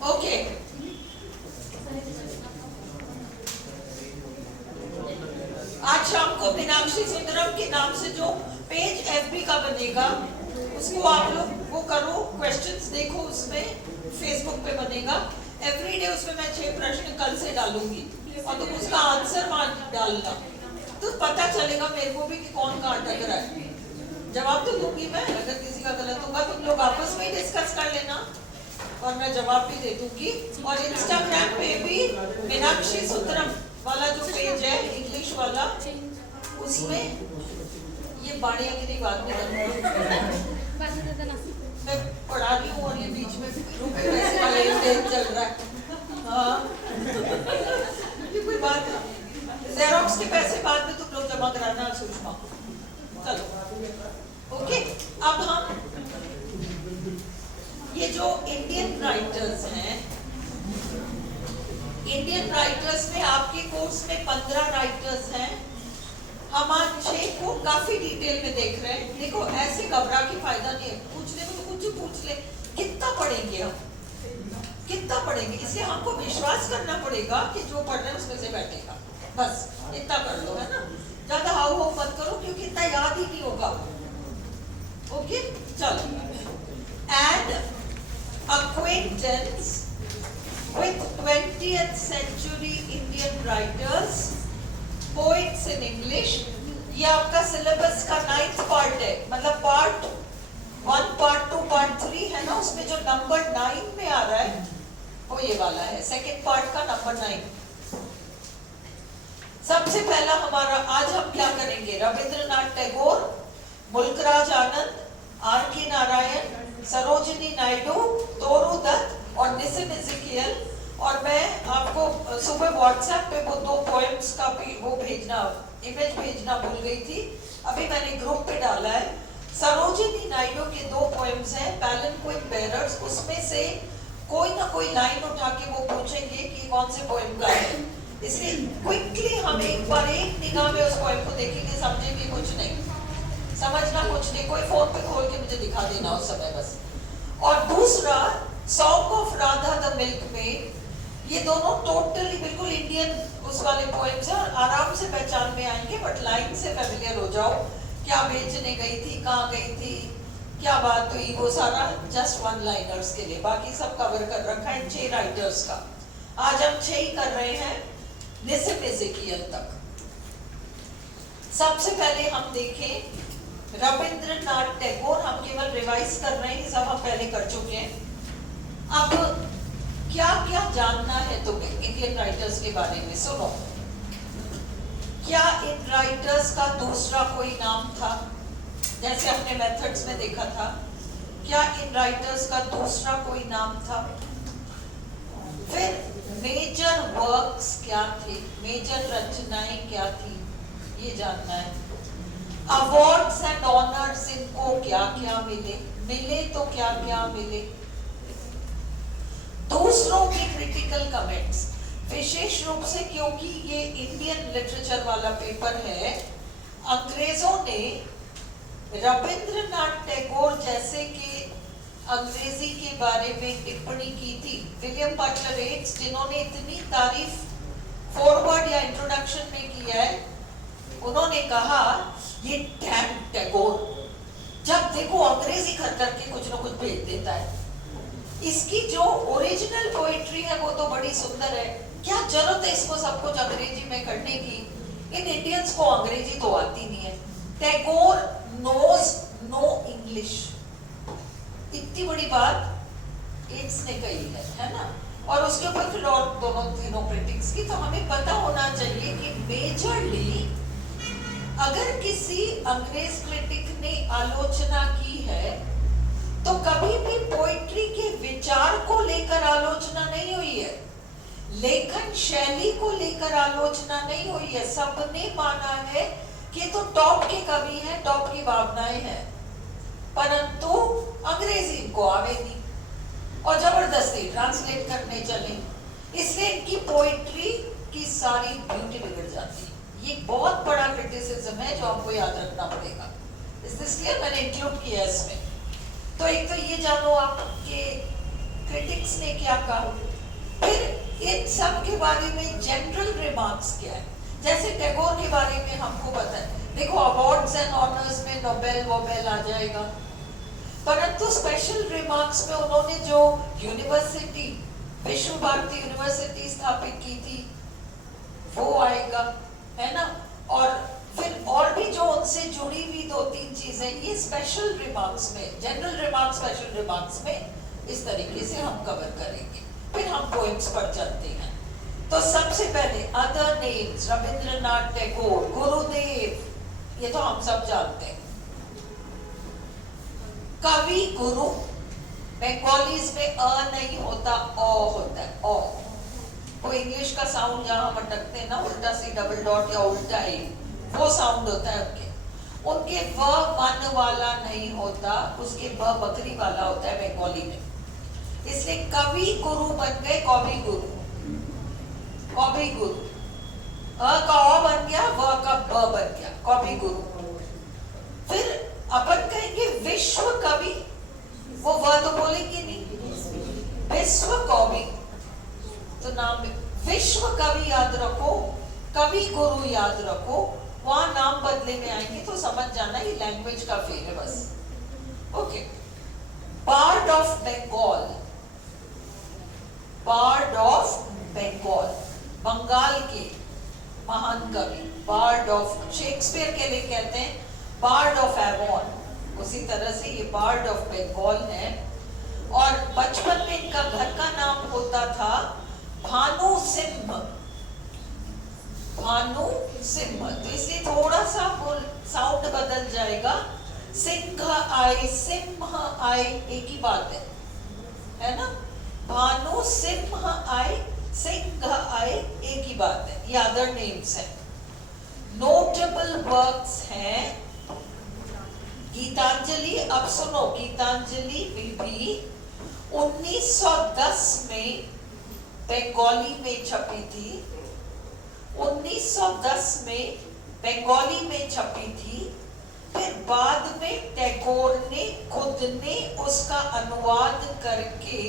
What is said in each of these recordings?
Okay, आज शाम को मीनाक्षी सुंदरम के नाम से जो पेज एफबी का बनेगा उसको आप लोग वो करो, क्वेश्चंस देखो, उसमें फेसबुक पे बनेगा एवरीडे। उसमें मैं 6 प्रश्न कल से डालूंगी और तुम उसका आंसर मान डालना, तो पता चलेगा मेरे को भी कि कौन कहाँ अटक रहा है। जवाब तो दूंगी मैं, अगर किसी का गलत होगा तुम लोग आपस में ही डिस्कस कर लेना और मैं जवाब भी दे दूंगी। और इंस्टाग्राम पे भी मीनाक्षी सुंदरम वाला जो पेज है इंग्लिश वाला, उसमें ये बाड़िया की बात नहीं कर मैं पढ़ा रही हूँ और ये बीच में रुपए पैसे वाले चल रहा है। हाँ ये कोई बात है, जेरोक्स के पैसे बाद में तुम लोग जमा कराना सुषमा। चलो ओके, अब हम ये जो इंडियन राइटर्स हैं, इंडियन राइटर्स में आपके कोर्स में 15 राइटर्स हैं। हम आज 6 को काफी डिटेल में देख रहे हैं। देखो ऐसे घबरा के फायदा नहीं है, पूछने को तो कुछ पूछ ले, कितना पढ़ेंगे हम, कितना पढ़ेंगे, इसलिए हमको विश्वास करना पड़ेगा कि जो पढ़ रहे हैं उसमें से बैठेगा, बस इतना कर लो, है ना। ज्यादा हाउ हाउ मत करो क्योंकि इतना याद ही नहीं होगा। ओके चलो, and acquaintance with 20th century Indian writers, poets in English। ये आपका सिलेबस का 9th पार्ट है, मतलब पार्ट 1, पार्ट 2, पार्ट 3 है ना, उसमें जो नंबर 9 में आ रहा है वो ये वाला है, सेकेंड पार्ट का नंबर 9। सबसे पहला हमारा आज हम क्या करेंगे, रविंद्रनाथ टैगोर, मुल्कराज आनंद, आर के नारायण, सरोजिनी नायडू, तोरू दत्त और निसिम इज़ेकियल। और मैं आपको सुबह व्हाट्सएप पे वो 2 पोएम्स का भी वो भेजना, इमेज भेजना भूल गई थी, अभी मैंने ग्रुप पे डाला है। सरोजिनी नायडू के 2 पोएम्स हैं, पैलेंक्विन बेरर्स, उसमें से कोई ना कोई लाइन उठा के वो पूछेंगे कि कौन से पोएम का है, इसलिए क्विकली हम एक बार एक निगाह में उस पोएम को देखेंगे, समझेंगे कुछ नहीं, समझना कुछ नहीं, कोई फोन पे खोल के मुझे दिखा देना उस समय बस। और दूसरा song of Radha the milk में, ये दोनों टोटली बिल्कुल इंडियन उस वाले पोएम्स हैं और आराम से पहचान में आएंगे, बट लाइन से फेमिलियर हो जाओ, क्या बेचने गई थी, कहाँ गई थी, क्या बात हुई, वो सारा जस्ट 1 लाइनर्स के लिए, बाकी सब कवर कर रखा है 6 राइटर्स का। आज हम 6 ही कर रहे हैं, निसिम इज़ेकियल तक। सबसे पहले हम देखें रविंद्रनाथ टैगोर, हम केवल रिवाइज कर रहे हैं, सब हम पहले कर चुके हैं। अब क्या क्या जानना है तुम्हें इंडियन राइटर्स के बारे में, सुनो। क्या इन राइटर्स का दूसरा कोई नाम था, जैसे अपने मेथड्स में देखा था, क्या इन राइटर्स का दूसरा कोई नाम था? फिर मेजर वर्क्स क्या थे, मेजर रचनाएं क्या थी, ये जानना है। अवार्ड्स एंड ऑनर्स इनको क्या क्या मिले, मिले तो क्या क्या मिले। दूसरों के क्रिटिकल कमेंट्स, विशेष रूप से क्योंकि ये इंडियन लिटरेचर वाला पेपर है, अंग्रेजों ने रविंद्रनाथ टैगोर जैसे कि अंग्रेजी के बारे में टिप्पणी की थी। विलियम बटलर येट्स, जिन्होंने इतनी तारीफ फॉरवर्ड या इंट्रोडक्शन में किया है, उन्होंने कहा ये डैम टैगोर जब देखो अंग्रेजी कर करके कुछ ना कुछ भेज देता है, इसकी जो ओरिजिनल पोएट्री है वो तो बड़ी सुंदर है, क्या जरूरत है इसको सब कुछ अंग्रेजी में करने की, इन इंडियंस को अंग्रेजी तो आती नहीं है। टैगोर नोज नो इंग्लिश, इतनी बड़ी बात येट्स ने कही है ना। और उसके ऊपर फिर और तीनों क्रिटिक्स की, तो हमें पता होना चाहिए कि मेजरली अगर किसी अंग्रेज क्रिटिक ने आलोचना की है तो कभी भी पोइट्री के विचार को लेकर आलोचना नहीं हुई है, लेखन शैली को लेकर आलोचना नहीं हुई है। सबने माना है कि तो टॉप के कवि हैं, टॉप की भावनाएं हैं, परंतु अंग्रेजी इनको आवे नहीं और जबरदस्ती ट्रांसलेट करने चले, इसलिए इनकी पोइट्री की सारी ब्यूटी बिगड़ जाती है। ये बहुत बड़ा क्रिटिसिज्म है जो हमको याद रखना पड़ेगा, इसलिए मैंने इंक्लूड किया इसमें। तो एक तो ये जानो आप कि क्रिटिक्स ने क्या कहा, फिर इन सब के बारे में जनरल रिमार्क्स क्या है। जैसे टैगोर के बारे में हमको पता है, देखो अवार्ड्स एंड ऑनर्स में नोबेल वोबेल आ जाएगा, परंतु स्पेशल रिमार्क्स में उन्होंने जो यूनिवर्सिटी, विश्व भारती यूनिवर्सिटी स्थापित की थी वो आएगा, है ना। और फिर और भी जो उनसे जुड़ी हुई 2-3 चीजें, ये स्पेशल रिमार्क्स में, जनरल रिमार्क्स स्पेशल रिमार्क्स में इस तरीके से हम कवर करेंगे। फिर हम पोएम्स पर चलते हैं। तो सबसे पहले अदर नेम्स, रविंद्रनाथ टैगोर, गुरुदेव, ये तो हम सब जानते हैं। कवि गुरु, बंगालीज में अ नहीं होता, अ होता है, अ। वो इंग्लिश का साउंड जहां हम अटकते हैं ना, उल्टा सी डबल डॉट या उल्टा ही, वो साउंड होता है उनके व वन वाला नहीं होता, उसके ब बकरी वाला होता है बंगाली में। इसलिए कवि गुरु बन गए कवि गुरु, कवि गुरु। अ का अ बन गया, व का ब बन गया, कवि गुरु। फिर अपन कहेंगे विश्व कवि, वो व तो बोलेंगे नहीं, विश्व कवि। तो नाम विश्व कवि याद रखो, कवि गुरु याद रखो, वहां नाम बदले में आएंगे तो समझ जाना ये लैंग्वेज का फेर है बस। Okay, bard of Bengal, bard of Bengal, Bengal के महान कवि, बार्ड ऑफ, शेक्सपियर के लिए कहते हैं बार्ड ऑफ एवॉन, उसी तरह से ये बार्ड ऑफ बंगाल है। और बचपन में इनका घर का नाम होता था भानु सिंह, भानु सिंह, तो इसलिए थोड़ा सा साउंड बदल जाएगा, सिंह आए सिंह आए एक ही बात है ना। भानु सिंह आए सिंह आए एक ही बात है, ये अदर नेम्स है। नोटेबल वर्क्स हैं गीतांजलि, अब सुनो, गीतांजलि भी 1910 में बंगाली में छपी थी, 1910 में बंगाली में छपी थी। फिर बाद में टैगोर ने खुद ने उसका अनुवाद करके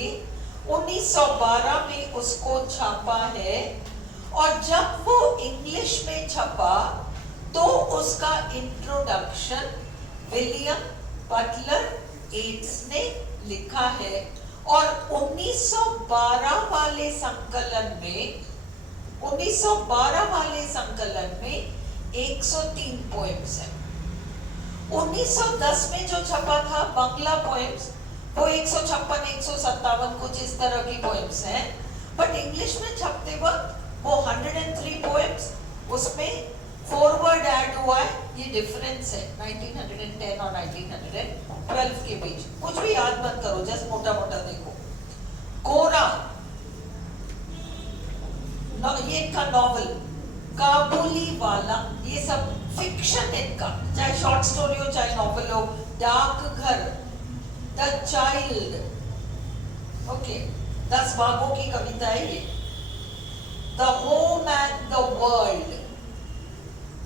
1912 में उसको छापा है, और जब वो इंग्लिश में छपा तो उसका इंट्रोडक्शन विलियम बटलर येट्स ने लिखा है। और 1912 वाले संकलन में, 1912 वाले संकलन में 103 पोएम्स हैं। 1910 में जो छपा था बंगला पोएम्स, वो 156, 157 कुछ इस तरह की पोएम्स हैं, बट इंग्लिश में छपते वक्त वो 103 पोएम्स, उसमें फॉरवर्ड ऐड हुआ है, ये डिफरेंस है 1910 और 1912 के बीच। कुछ भी याद मत करो, जस्ट मोटा मोटा देखो। गोरा, ये इनका नॉवल, काबुली वाला, ये सब फिक्शन इनका, चाहे शॉर्ट स्टोरी हो चाहे नॉवल हो। डाकघर, द चाइल्ड, ओके, 10 भागों की कविता है ये। The home and the world,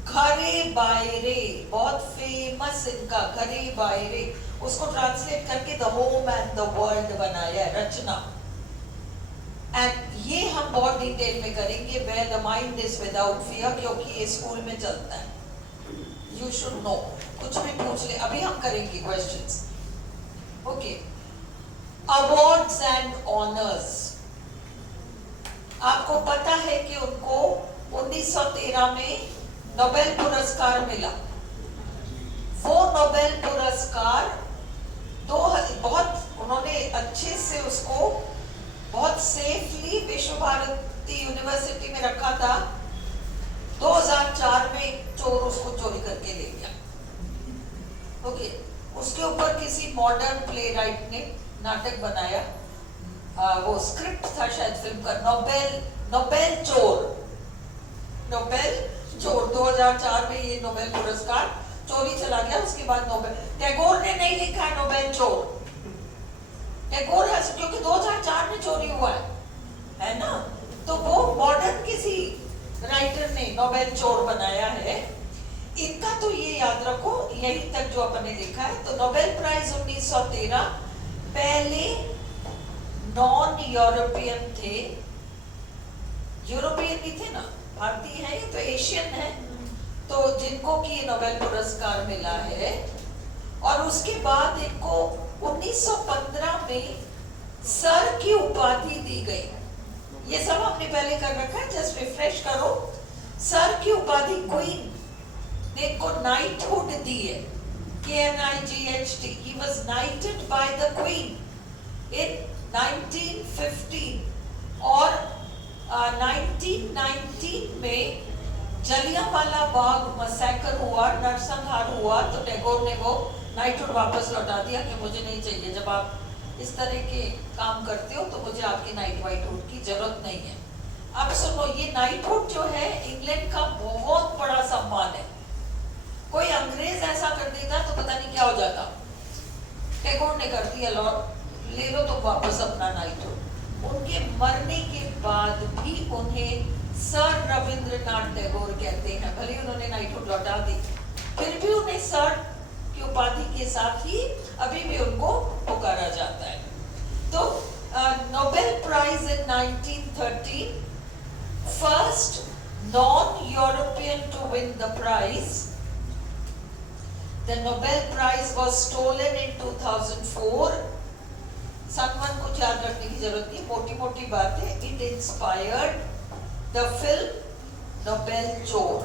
घरे बायरे, बहुत फेमस इनका घरे बायरे, उसको ट्रांसलेट करके the home and the world बनाया रचना। एंड ये हम बहुत डिटेल में करेंगे, where the mind is without fear, क्योंकि ये स्कूल में चलता है, यू शुड नो। कुछ भी पूछ ले, अभी हम करेंगे questions. Okay, awards and honours, आपको पता है कि उनको 1913 में नोबेल पुरस्कार मिला। वो नोबेल पुरस्कार बहुत उन्होंने अच्छे से उसको बहुत सेफली विश्व भारती यूनिवर्सिटी में रखा था। 2004 में चोर उसको चोरी करके ले गया। ओके, उसके ऊपर किसी मॉडर्न प्ले राइट ने नाटक बनाया, वो स्क्रिप्ट था शायद फिल्म का, नोबेल चोर, नोबेल चोर। 2004 में ये नोबेल पुरस्कार चोरी चला गया। उसके बाद नोबेल, टैगोर ने नहीं लिखा है नोबेल चोर, टैगोर है, क्योंकि 2004 में चोरी हुआ है ना, तो वो मॉडर्न किसी राइटर ने नोबेल चोर बनाया है। इनका तो ये याद रखो, यही तक जो अपन ने देखा है। तो नोबेल प्राइज 1913 पहले नॉन यूरोपियन थे, यूरोपियन भी थे ना, भारतीय है ये तो एशियन है, तो जिनको कि नोबेल पुरस्कार मिला है। और उसके बाद इनको 1915 में सर की उपाधि दी गई। ये सब हमने पहले कर रखा है, जस्ट रिफ्रेश करो। सर की उपाधि क्वीन ने इनको नाइटहुड दी है, KNIGHT। He was knighted by the Queen in 1915। और 1919 में जलियांवाला बाग मसैकर हुआ, नरसंहार हुआ, तो टैगोर ने वो नाइटहुड वापस लौटा दिया कि मुझे नहीं चाहिए, जब आप इस तरह के काम करते हो तो मुझे आपकी नाइट वाइटहुड की जरूरत नहीं है। अब सुनो, ये नाइटहुड जो है इंग्लैंड का बहुत बड़ा सम्मान है। कोई अंग्रेज ऐसा कर देता तो पता नहीं क्या हो जाता। टैगोर ने कर दिया, ले लो तो वापस अपना नाइटहुड। उनके मरने के बाद भी उन्हें सर रविंद्रनाथ टैगोर कहते हैं, भले उन्होंने नाइटहुड लौटा दी, फिर भी उन्हें सर की उपाधि के साथ ही अभी भी उनको पुकारा जाता है। तो Nobel prize in 1913, first non European to win the prize. The Nobel Prize was stolen in 2004। सन कुछ याद रखने की जरूरत नहीं, मोटी मोटी बात है। It inspired the film Nobel चोर।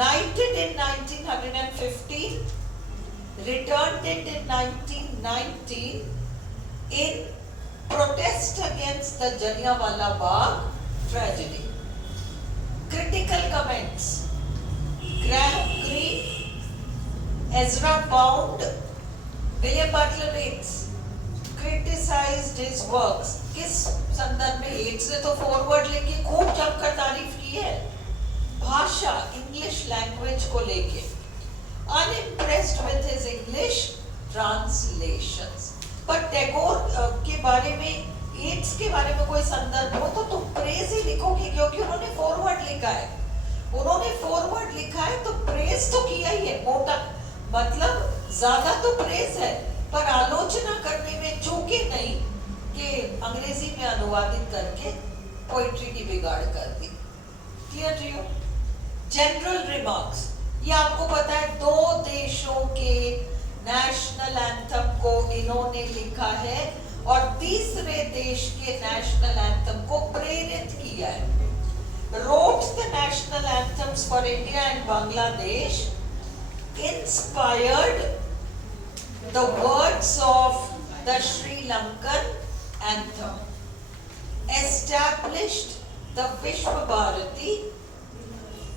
Knighted in 1915, returned it in 1919 in protest against the Jallianwala Bagh tragedy। Critical comments: Graham Greene, Ezra Pound, William Butler Yeats criticized his works। किस संदर्भ में? येट्स ने तो फॉरवर्ड लेके खूब जमकर तारीफ की है, भाषा इंग्लिश लैंग्वेज को लेके। Unimpressed with his English translations। पर टैगोर के बारे में, येट्स के बारे में कोई संदर्भ हो तो तुम प्रेज ही लिखोगे, क्योंकि उन्होंने फॉरवर्ड लिखा है। उन्होंने फॉरवर्ड लिखा है तो प्रेज तो किया ही है, मोटा मतलब ज्यादा तो प्रेज है, पर आलोचना करने में चूके नहीं कि अंग्रेजी में अनुवादित करके पोइट्री की बिगाड़ कर दी। Clear to you? General remarks, ये आपको पता है, दो देशों के नेशनल एंथम को इन्होंने लिखा है और तीसरे देश के नेशनल एंथम को प्रेरित किया है। wrote the national anthems for India and Bangladesh, inspired the words of the Sri Lankan anthem, established the Vishwa Bharati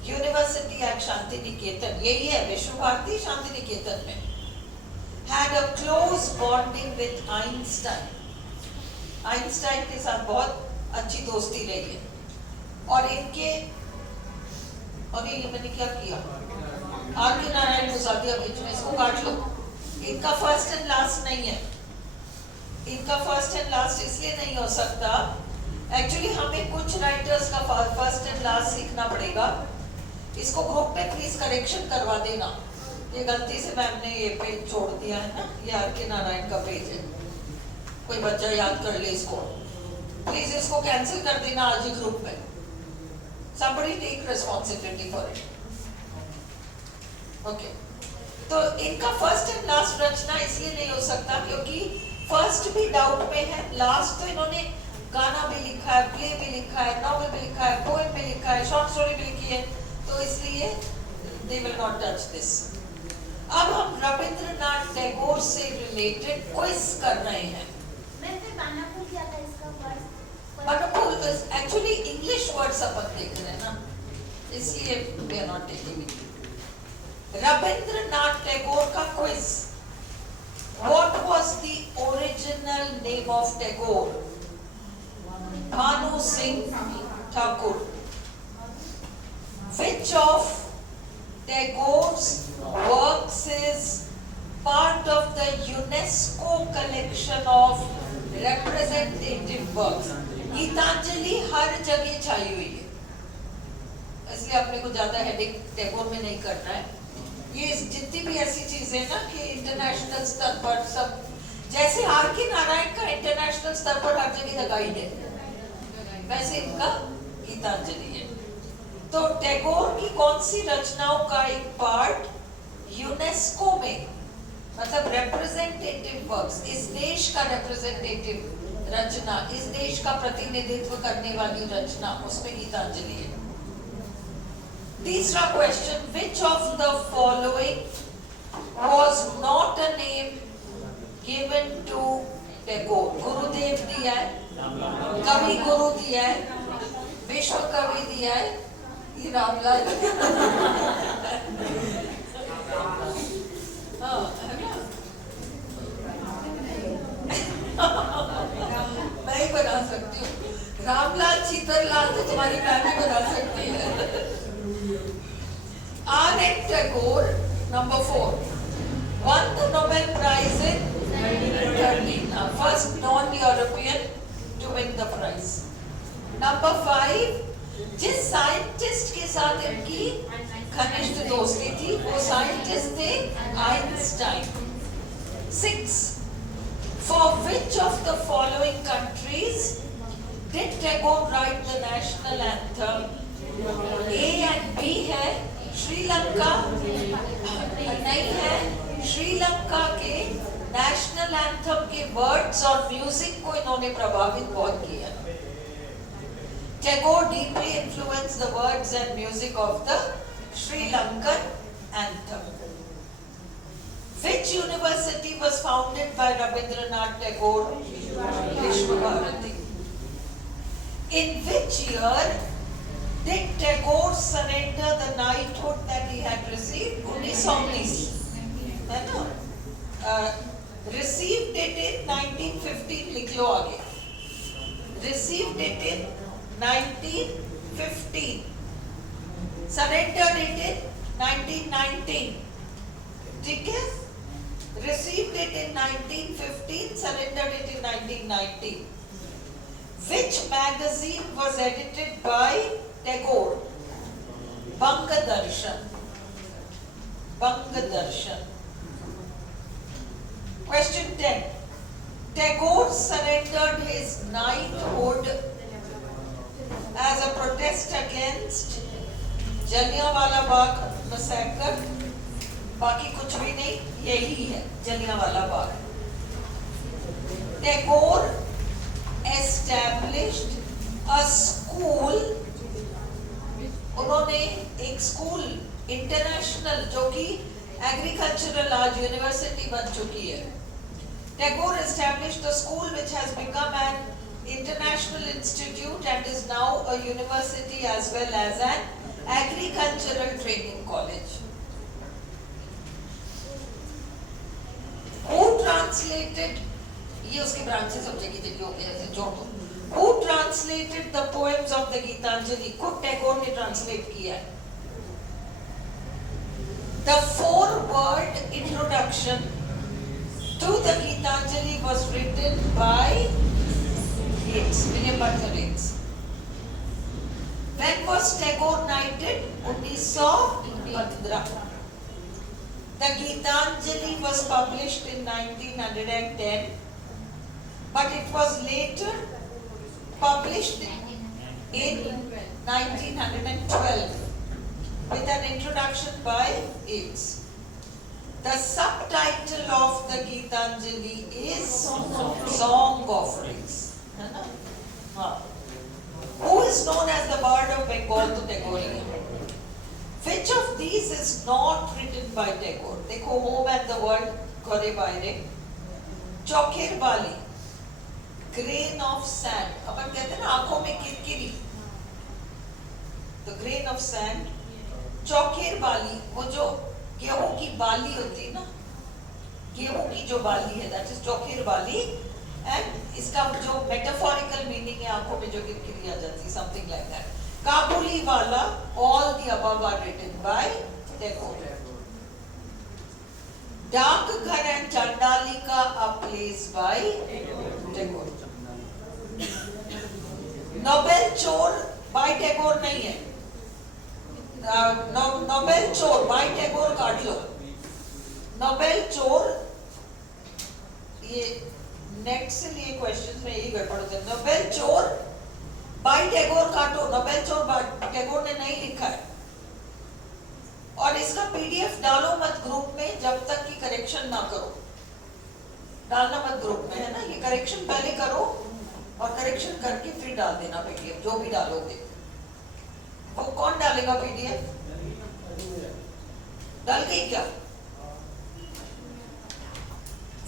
University at Shantiniketan, यही है विश्व भारती शांतिनिकेतन में, had a close bonding with Einstein। Einstein के साथ बहुत अच्छी दोस्ती रही है। और इनके, और ये मैंने क्या किया, आर.के. नारायण घुसा दिया बीच में, इसको काट लो। इनका फर्स्ट एंड लास्ट नहीं है, इनका फर्स्ट एंड लास्ट इसलिए नहीं हो सकता, एक्चुअली हमें कुछ राइटर्स का फर्स्ट एंड लास्ट सीखना पड़ेगा। इसको ग्रुप में प्लीज करेक्शन करवा देना, ये गलती से मैम ने ये पेज छोड़ दिया है ना, ये आर.के. नारायण का पेज है, कोई बच्चा याद कर ले इसको, प्लीज इसको कैंसिल कर देना आज ही ग्रुप में। Somebody take responsibility for it। Okay। तो इनका फर्स्ट एंड लास्ट रचना इसलिए नहीं हो सकता क्योंकि फर्स्ट भी डाउट में है, लास्ट तो इन्होंने गाना भी लिखा है, प्ले भी लिखा है, नॉवेल भी लिखा है, पोएम भी लिखा है, शॉर्ट स्टोरी भी लिखी है, तो इसलिए they will not touch this। अब हम रविंद्रनाथ टैगोर से रिलेटेड क्विज कर रहे हैं। एक्चुअली इंग्लिश वर्ड्स अपन देख रहे हैं ना, इसलिए we are not taking it। Rabindranath Tagore का quiz. What was the original name of Tagore? Bhanu Singh Thakur। Which of Tagore's works is part of the UNESCO collection of representative works? Gitanjali हर जगह छाई हुई है, इसलिए अपने को ज्यादा हेडेक टैगोर में नहीं करना है। ये जितनी भी ऐसी चीजें ना कि इंटरनेशनल स्तर पर सब, जैसे आर.के. नारायण का इंटरनेशनल इंटरनेशनल स्तर पर हर जगह लगाई है, वैसे इनका गीतांजलि है। तो टैगोर की कौन सी रचनाओं का एक पार्ट यूनेस्को में, मतलब रिप्रेजेंटेटिव वर्क्स, इस देश का रिप्रेजेंटेटिव रचना, इस देश का प्रतिनिधित्व करने वाली रचना, उसमें गीतांजलि है। तीसरा question, which of the following was not a name given to Tagore? Gurudev दिया है, कवि गुरु दिया है, विश्व कवि दिया है, ये रामलाल मैं ही बना सकती हूँ। रामलाल चीतरलाल तो तुम्हारी मैम ही बना सकती है। R.N. Tagore, number 4, won the Nobel Prize in 1913. First non-European to win the prize. Number 5, जिस साइंटिस्ट के साथ इनकी घनिष्ठ दोस्ती थी वो साइंटिस्ट थे Einstein. 6, for which of the following countries did Tagore write the national anthem? A and B है श्रीलंका, नहीं है, श्रीलंका के नेशनल एंथम के वर्ड्स और म्यूजिक को इन्होंने प्रभावित बहुत किया। Tagore deeply influenced the words and music of the Sri Lankan anthem. Which university was founded by Rabindranath Tagore? Vishwa Bharati. In which year did Tagore surrender the knighthood that he had received? 1919, है ना? Received it in 1915, लिख लो आगे। Received it in 1915. Surrendered it in 1919. ठीक है? Received it in 1915, surrendered it in 1919. Which magazine was edited by Tagore? Bangadarshan. Bangadarshan. Question 10. Tagore surrendered his knighthood as a protest against Jallianwala Bagh massacre. बाकी कुछ भी नहीं, यही है Jallianwala Bagh. Tagore established a school, उन्होंने एक स्कूल इंटरनेशनल जो कि एग्रीकल्चरल आज यूनिवर्सिटी बन चुकी है। Tagore established a school which has become an international institute and is now a university as well as an agricultural training college. Who translated, ये उसके ब्रांचेस सब जगह जगह होते हैं, ऐसे जोड़ दो। Who translated the poems of the Gitanjali? खुद टैगोर ने ट्रांसलेट किया है। The 4-word introduction to the Gitanjali was written by Yeats, William Butler Yeats. When was Tagore knighted? 1915. The Gitanjali was published in 1910, but it was later published in 1912 with an introduction by Yeats. The subtitle of the Gitanjali is Song Offerings. Who is known as the Bard of Bengal to Tagore? Which of these is not written by Tagore? देखो, Home and the World करे बायरे, चौखेर बाली, Grain of Sand, अपन कहते हैं ना आंखों में किरकिरी, The Grain of Sand, Chokher बाली, वो जो गेहूं की बाली होती है ना, गेहूं की जो बाली है, that is Chokher Bali, and इसका जो metaphorical meaning है आंखों में जो किरकिरी आ जाती है, something like that. Kabuliwala, all the above are written by Tagore. Dakghar and Chandalika are plays by Tagore. Nobel Chor by Tagore नहीं है। Nobel Chor by Tagore काट लो। Nobel Chor ये नेट से लिए क्वेश्चंस में यही गड़बड़ होता है। नोबेल चोर बाय टैगोर काटो, नोबेल चोर बाय टैगोर ने नहीं लिखा है। और इसका पीडीएफ डालो मत ग्रुप में जब तक कि करेक्शन ना करो। डालना मत ग्रुप में, है ना, ये करेक्शन पहले करो और करेक्शन करके फिर डाल देना पीडीएफ, जो भी डालोगे। वो कौन डालेगा पीडीएफ? डाल गई क्या?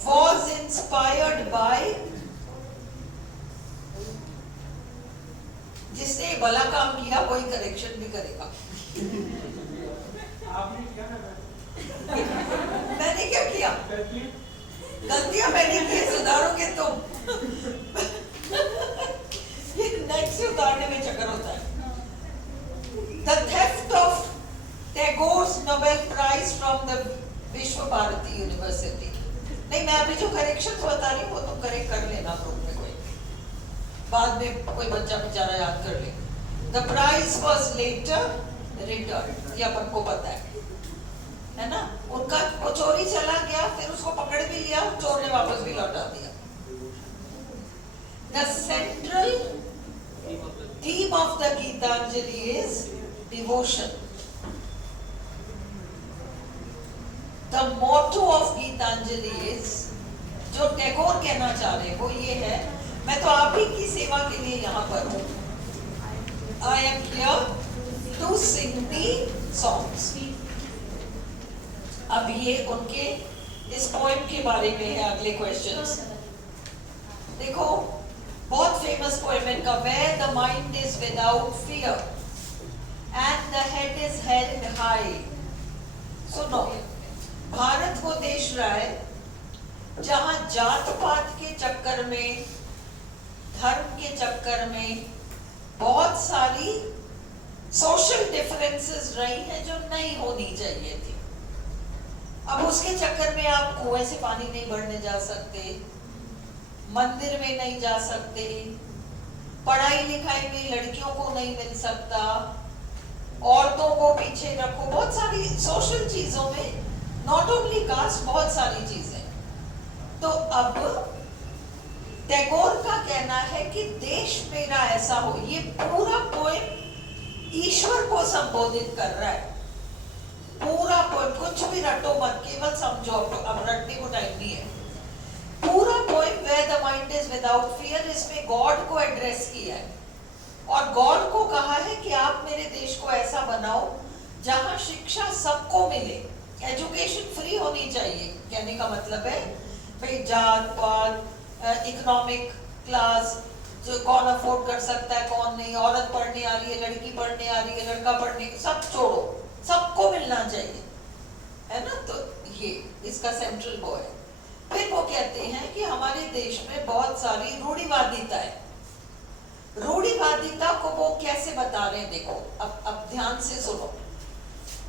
Was inspired by, जिसने भला काम किया वही करेक्शन भी करेगा। आपने क्या करा? मैंने क्या किया? गलतियां मैंने की, सुधारोगे तुम। ये नेट से उतारने में चक्कर होता है। The theft of Tagore's Nobel Prize from the विश्व भारती यूनिवर्सिटी। नहीं, मैं अभी जो करेक्शन बता रही हूँ वो तुम करेक्ट कर लेना ग्रुप में, कोई बाद में कोई बच्चा बेचारा याद कर ले। The prize was later returned, ये अपन को पता है ना। उनका वो चोरी चला गया, फिर उसको पकड़ भी लिया, चोर ने वापस भी लौटा दिया। The central theme of the Gitanjali is devotion. The motto of Gitanjali is, जो टैगोर कहना चाह रहे वो ये है, मैं तो आप ही की सेवा के लिए यहाँ पर हूँ। I am here to sing the songs. अब ये उनके इस पोएम के बारे में है अगले क्वेश्चंस। देखो, बहुत फेमस पोएम है इनका, Where the mind is without fear and the head is held high. सुनो, भारत वो देश रहा है जहां जात पात के चक्कर में, धर्म के चक्कर में बहुत सारी सोशल डिफरेंसेस रही हैं जो नहीं होनी चाहिए थी। अब उसके चक्कर में आप कुएं से पानी नहीं भरने जा सकते, मंदिर में नहीं जा सकते, पढ़ाई लिखाई में लड़कियों को नहीं मिल सकता, औरतों को पीछे रखो, बहुत सारी सोशल चीजों में, नॉट ओनली कास्ट, बहुत सारी चीजें। तो अब टैगोर का कहना है कि देश मेरा ऐसा हो, ये पूरा पोएम ईश्वर को संबोधित कर रहा है। पूरा पोएम, कुछ भी रटो मत, केवल समझो, अब रटने को टाइम नहीं है। पूरा poem Where the mind is without fear, इसमें गॉड को एड्रेस किया है और गॉड को कहा है कि आप मेरे देश को ऐसा बनाओ जहां शिक्षा सबको मिले, एजुकेशन फ्री होनी चाहिए। कहने का मतलब है भाई जात पात, इकोनॉमिक क्लास, जो कौन अफोर्ड कर सकता है कौन नहीं, औरत पढ़ने आ रही है, लड़की पढ़ने आ रही है, लड़का पढ़ने, सब छोड़ो, सबको मिलना चाहिए, है ना। तो ये इसका सेंट्रल वो है। फिर वो कहते हैं कि हमारे देश में बहुत सारी रूढ़िवादिता है। रूढ़िवादिता को वो कैसे बता रहे हैं, देखो, अब ध्यान से सुनो।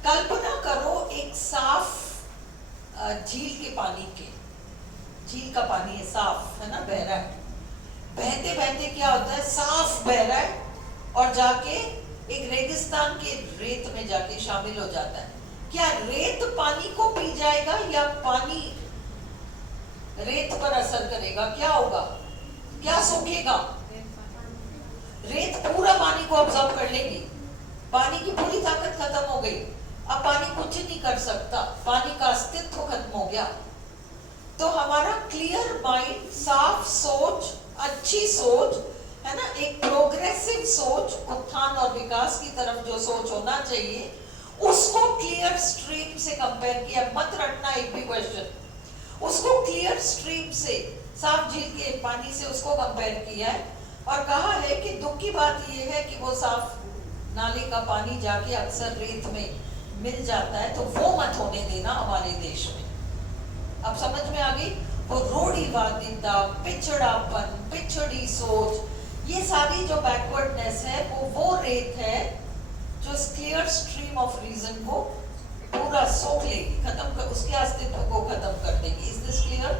कल्पना करो एक साफ झील के पानी के, झील का पानी है, साफ है ना, बह रहा है, बहते बहते क्या होता है, साफ बह रहा है और जाके एक रेगिस्तान के रेत में जाके शामिल हो जाता है। क्या रेत पानी को पी जाएगा या पानी रेत पर असर करेगा? क्या होगा, क्या सूखेगा? रेत पूरा पानी को ऑब्जर्व कर लेगी, पानी की पूरी ताकत खत्म हो गई, अब पानी कुछ नहीं कर सकता, पानी का अस्तित्व खत्म हो गया। तो हमारा क्लियर माइंड, साफ सोच, अच्छी सोच, है ना, एक प्रोग्रेसिव सोच, उत्थान और विकास की तरफ जो सोच होना चाहिए, उसको क्लियर स्ट्रीम से कंपेयर किया। मत रटना एक भी क्वेश्चन, उसको क्लियर स्ट्रीम से, साफ झील के पानी से उसको कंपेयर किया है और कहा है कि दुख की बात यह है कि वो साफ नाले का पानी जाके अक्सर रेत में मिल जाता है, तो वो मत होने देना हमारे देश में। अब समझ में आ गई? वो रूढ़िवादिता, पिछड़ापन, पिछड़ी सोच, ये सारी जो बैकवर्डनेस है वो रेत है जो क्लियर स्ट्रीम ऑफ रीजन को पूरा सोख लेगी, खत्म कर, उसके अस्तित्व को खत्म कर देगी। Is this clear?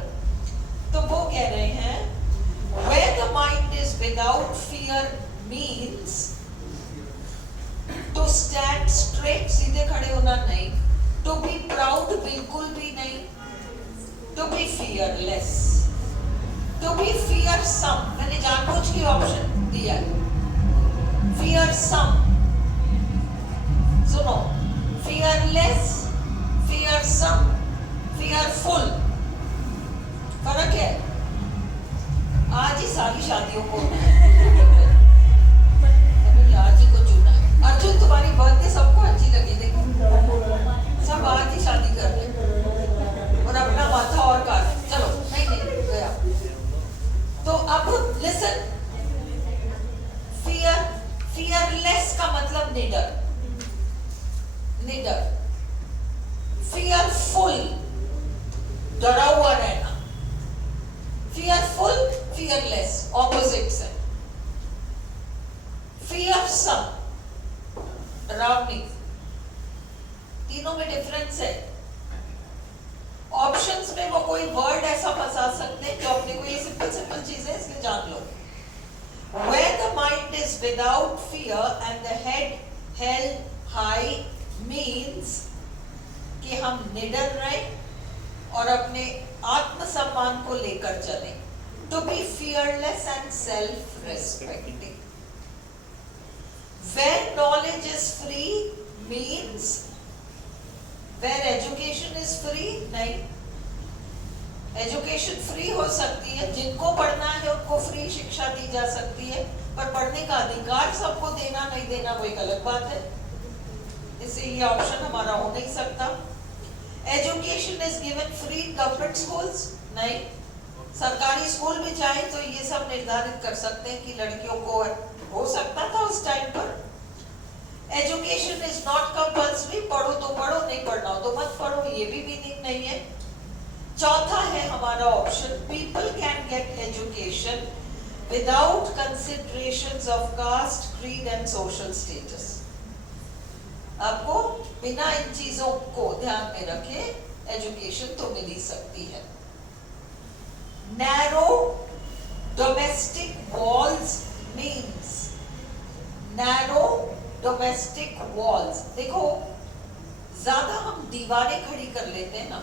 तो वो कह रहे हैं where the mind is without fear means to stand straight, सीधे खड़े होना नहीं, to be proud बिल्कुल भी नहीं, to be fearless, To be fearsome, मैंने जानबूझ के ऑप्शन दिया है. Fearsome, सुनो, fearless, fearsome, fearful, फर्क है. आज ही सारी शादियों को अभी आज ही को चुना है. अर्जुन तुम्हारी बर्थडे सबको अच्छी लगी, देखो सब आज ही शादी कर रहे और अपना माथा और काट. चलो नहीं गया. तो अब लिसन, fearless का मतलब निडर, fearful डरा हुआ रहना. fearful, fearless opposites है. fearsome डरावनी, तीनों में डिफरेंस है. ऑप्शंस में वो कोई वर्ड ऐसा फंसा सकते हैं जो अपने को, ये सिंपल चीजें इसलिए जान लो. Where the mind is without fear and the head held high means कि हम निडर रहें और अपने आत्मसम्मान को लेकर चलें. To be fearless and self-respecting. Where knowledge is free means where education is free, नहीं. एजुकेशन फ्री हो सकती है, जिनको पढ़ना है उनको फ्री शिक्षा दी जा सकती है, पर पढ़ने का अधिकार सबको देना नहीं देना वो एक अलग बात है. इससे ये ऑप्शन हमारा हो नहीं सकता. Education is given free in government schools, नहीं. सरकारी स्कूल में जाए तो ये सब निर्धारित कर सकते हैं कि लड़कियों को हो सकता था उस टाइम पर. एजुकेशन इज नॉट कंपल्सरी, पढ़ो तो पढ़ो, नहीं पढ़ना हो तो मत पढ़ो, ये भी मीनिंग नहीं है. चौथा है हमारा option, people can get education without considerations of caste, creed and social status. आपको बिना इन चीजों को ध्यान में रखे एजुकेशन तो मिल ही सकती है. Narrow domestic walls means, narrow domestic walls, देखो ज्यादा हम दीवारें खड़ी कर लेते हैं ना,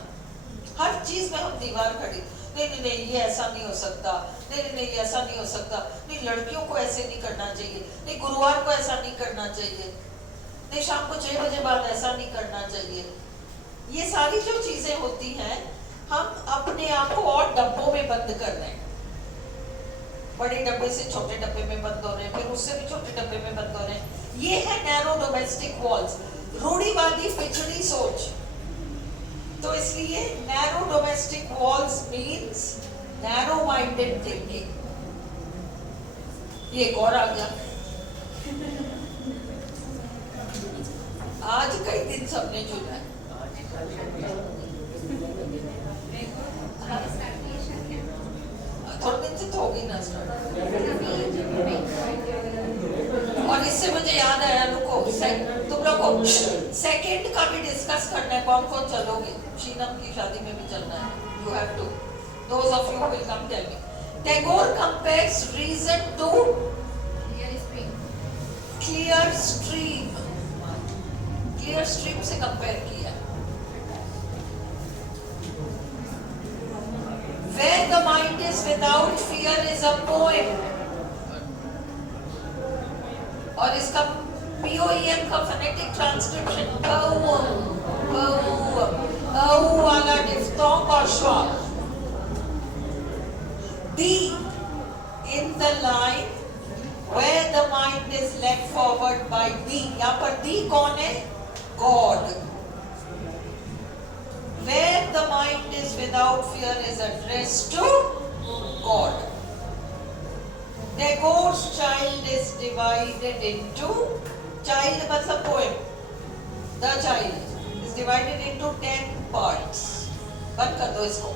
हर चीज में हम दीवार खड़ी, नहीं ये ऐसा नहीं हो सकता, नहीं ये ऐसा नहीं हो सकता, नहीं लड़कियों को ऐसे नहीं करना चाहिए, नहीं गुरुवार को ऐसा नहीं करना चाहिए, नहीं शाम को 6 बजे बाद ऐसा नहीं करना चाहिए. ये सारी जो चीजें होती हैं हम अपने आप को और डब्बों में बंद कर रहे हैं. बड़े डब्बे से छोटे डब्बे में बंद हो रहे हैं, फिर उससे भी छोटे डब्बे में बंद हो रहे हैं. ये है नैरो डोमेस्टिक वॉल्स, रूढ़िवादी पिछड़ी सोच. तो इसलिए narrow domestic walls means narrow minded thinking. ये एक और आ गया. आज कई दिन सबने चुना है. थोड़े दिन से तो होगी ना स्टार्ट. और इससे मुझे याद आया, रुको, तुम लोग को सेकंड का भी डिस्कस करना है. कौन कौन चलोगे? शीनम की शादी में भी चलना है. You have to. Those of you will come tell me. Tagore compares reason to clear stream. Clear stream से कंपेयर किया. Where the mind is without fear is a poem. और इसका POEM का phonetic transcription वाला diphthong और श्वास. D in the line where the mind is led forward by D. यहाँ पर D कौन है? God. Where the mind is without fear is addressed to God. Tagore's child is divided into, child मतलब poem, the child is divided into 10 parts. बंद कर दो इसको.